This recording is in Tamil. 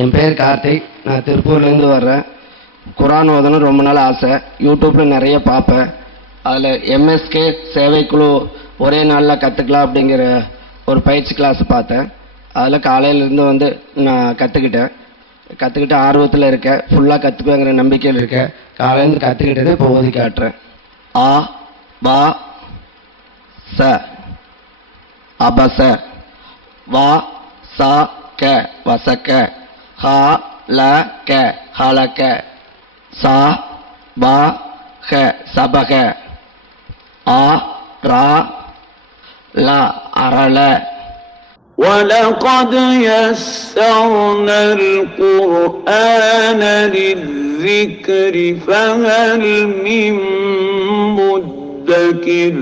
என் பேர் கார்த்திக். நான் திருப்பூர்லேருந்து வர்றேன். குரான் ஓதணும் ரொம்ப நாள் ஆசை. யூடியூப்பில் நிறைய பார்ப்பேன். அதில் எம்எஸ்கே சேவைக்குழு ஒரே நாளில் கற்றுக்கலாம் அப்படிங்கிற ஒரு பயிற்சி கிளாஸ் பார்த்தேன். அதில் காலையிலேருந்து வந்து நான் கற்றுக்கிட்டு ஆர்வத்தில் இருக்கேன். ஃபுல்லாக கற்றுக்குவேங்கிற நம்பிக்கையில் இருக்கேன். காலையிலேருந்து கற்றுக்கிட்டது இப்போ ஓதி காட்டுறேன். ஆ பா ச அபச, வா சா க வசக்க, ஹா ல க ஹலக, சா பா ஹ சபக, ஆ ரா ல அரள. وَلَقَدْ يَسَّرْنَا الْقُرْآنَ لِلذِّكْرِ فَهَلْ مِن مُّدَّكِرٍ